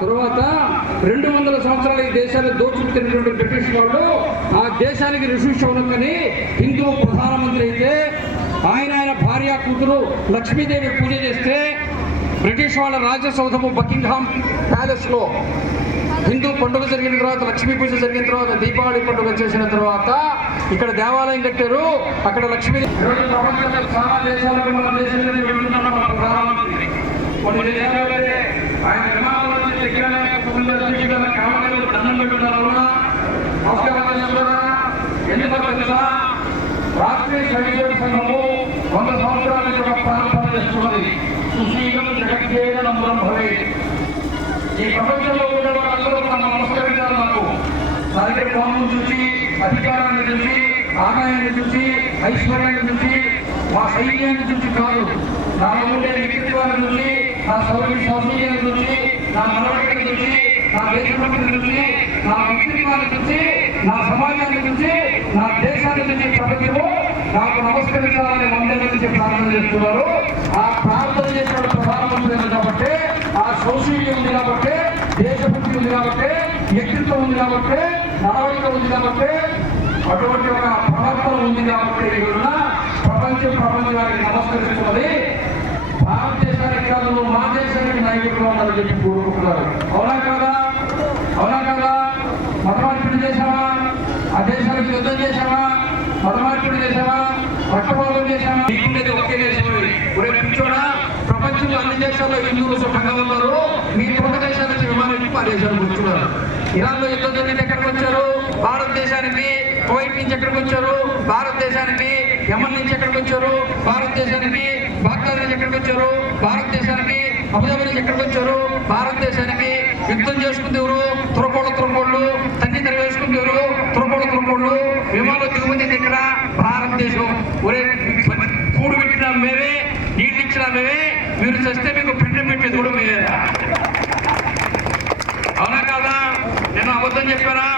తరువాత 200 సంవత్సరాల ఈ దేశాన్ని దోచుకుతున్నటువంటి బ్రిటిష్ వాళ్ళు ఆ దేశానికి ఋషి శౌనకని హిందూ ప్రధానమంత్రి అయితే ఆయన భార్య కూతురు లక్ష్మీదేవి పూజ చేస్తే బ్రిటిష్ వాళ్ళ రాజసౌధము బకింగ్హామ్ ప్యాలెస్ లో హిందూ పండుగ జరిగిన తర్వాత లక్ష్మీ పూజ జరిగిన తర్వాత దీపావళి పండుగ చేసిన తర్వాత ఇక్కడ దేవాలయం కట్టారు. అక్కడ లక్ష్మీ ప్రపంచంలో చాలా దేశాలకు మన దేశంలోనే వెళ్తున్న మన ప్రధానమంత్రి కొన్ని దేశాలు ఆయన విమానంలో దండం పెట్టున్నారు. ఎందుకంటే తెలుసా, రాష్ట్రీయ స్వయం సంఘము 100 సంవత్సరాల నుంచి ప్రారంభం చేస్తున్నది. సుశీలం జగజ్జేనం భవే. ఈ ప్రపంచంలో ఉన్న వాళ్ళందరూ మనం నమస్కరించాలి. నాకు నా దగ్గర కోణం చూసి, అధికారాన్ని చూసి, ఆదాయాన్ని చూసి, ఐశ్వర్యాన్ని చూసి, మా సైన్యాన్ని చూసి కాదు, నా ఉండే వ్యక్తిత్వాన్ని చూసి, నా సౌకర్యాన్ని చూసి, నా నడవడికను చూసి, నా దేశభక్తిని చూసి, నా వ్యక్తిత్వాన్ని చూసి, నా సమాజాన్ని చూసి, నా దేశాన్ని చూసి ప్రపంచము నాకు నమస్కరించాలని మందిరం నుంచి ప్రార్థన చేస్తున్నారు. ఆ ప్రార్థన చేసిన ప్రధానమంత్రి కాబట్టి, ఆ సౌశీల్యం ఉంది కాబట్టి, దేశభక్తి ఉంది కాబట్టి, వ్యక్తిత్వం ఉంది కాబట్టి, నడవడిక ఉంది కాబట్టి, అటువంటి ఒక ప్రవర్తన ఉంది కాబట్టి ఈ రోజున ప్రపంచానికి నమస్కరిస్తున్నది. భారతదేశానికి కాదు, మా దేశానికి నాయకులు ఉండాలని చెప్పి కోరుకుంటున్నారు. అవునా కదా? అవునా కదా? మతమార్పిడి చేశామా? ఆ దేశానికి యుద్ధం చేశామా? మతమార్పిడి చేశామా? రక్తపాతం చేశామా? మీకుండేది ఒకే దేశం. ఒరే పిచ్చోడా, ప్రపంచంలో అన్ని దేశాల్లో హిందువులు సుఖంగా ఉన్నారు. మీరు ఒక దేశాల నుంచి విమానం ఆ దేశానికి వచ్చున్నారు. ఇరాన్లో యుద్ధం జరిగితే ఎక్కడికి వచ్చారు? భారతదేశానికి. కువైట్ నుంచి ఎక్కడికి వచ్చారు? భారతదేశానికి. యమన్ నుంచి ఎక్కడికి వచ్చారు? భారతదేశానికి. బాగ్దాద్ నుంచి ఎక్కడికి వచ్చారు? భారతదేశానికి. అబుదాబి నుంచి ఎక్కడికి వచ్చారు? భారతదేశానికి. యుద్ధం చేసుకుంది ఎవరు? తురకోళ్ళు తన్ని తెరవేసుకుంది ఎవరు? తురకోళ్ళు విమానం దిగుమతి దగ్గర భారతదేశం. ఒరే కూడు పెట్టినా మేమే, నీళ్ళు ఇచ్చినా మేమే, మీరు చేస్తే మీకు పెండ పెట్టేది కూడా మేమే. అవునా కాదా? నేను అబద్ధం చెప్పారా?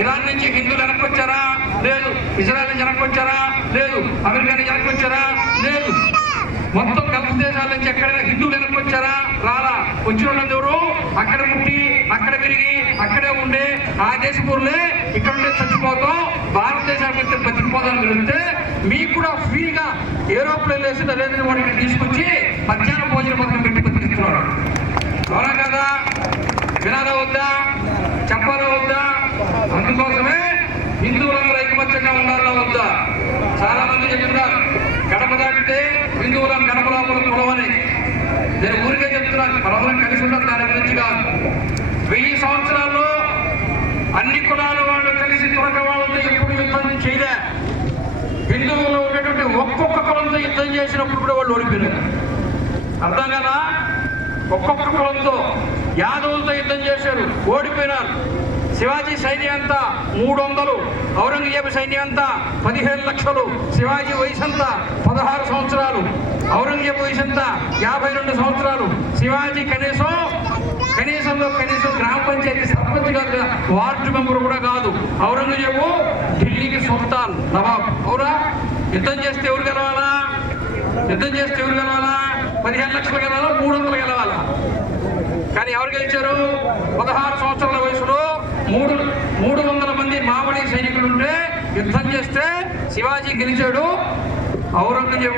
ఇరాన్ నుంచి హిందువులు వెనక్కి వచ్చారా? లేదు. ఇజ్రాయల్ నుంచి వెనక్కి వచ్చారా? లేదు. అమెరికా నుంచి వెనక్కి వచ్చారా? లేదు. మొత్తం గల్ఫ్ దేశాల నుంచి ఎక్కడైనా హిందువులు వెనక్కి వచ్చారా? రాలా. వచ్చిన వాళ్ళందరూ ఎవరు? అక్కడ పుట్టి, అక్కడ పెరిగి, అక్కడే ఉండే ఆ దేశ పూర్లే ఇక్కడ ఉండే చచ్చిపోతాం, భారతదేశానికి వచ్చి బతికిపోతామని వెళ్తే మీకు కూడా ఫ్రీగా ఏరోప్లేన్ వేసి నరేంద్ర మోడీని తీసుకొచ్చి మధ్యాహ్నం భోజన పథకం పెట్టి బతికిస్తున్నాడు. అవునా కదా? వినాలా వద్దా? చెప్పాలా వద్దా? అందుకోసమే హిందువులందరూ ఐకమత్యంగా ఉండాలా వద్దా? చాలా మంది చెప్తున్నారు గడప దాటితే హిందువులను గడప లోపల కులవని. నేను ఊరికే చెప్తున్నాను, మనవరం కలిసి ఉండదు. దాని గురించి కాదు. 1000 సంవత్సరాల్లో అన్ని కులాల వాళ్ళు కలిసి త్వరగా వాళ్ళతో ఎప్పుడు యుద్ధం చేయలే. హిందువులు ఉన్నటువంటి ఒక్కొక్క కులంతో యుద్ధం చేసినప్పుడు కూడా వాళ్ళు ఓడిపోయినారు. అర్థం కదా? ఒక్కొక్క కులంతో యాదవులతో యుద్ధం చేశారు, ఓడిపోయినారు. శివాజీ సైన్యం అంతా 300, ఔరంగజేబు సైన్యం అంతా 15 లక్షలు. శివాజీ వయసు అంతా 16 సంవత్సరాలు, ఔరంగజేబు వయసు అంతా 52 సంవత్సరాలు. శివాజీ కనీసంలో కనీసం గ్రామ పంచాయతీ సర్పంచ్ కాదు, వార్డు మెంబర్ కూడా కాదు. ఔరంగజేబు ఢిల్లీకి సుల్తాన్, నవాబ్. అవునా? యుద్ధం చేస్తే ఎవరు గెలవాలా? 15 లక్షలు గెలవాలా? 300 గెలవాలా? కానీ ఎవరు గెలిచారు? 16 సంవత్సరాల వయసులో 300 మంది మావడి సైనికులు ఉంటే యుద్ధం చేస్తే శివాజీ గెలిచాడు. ఔరంగజేబు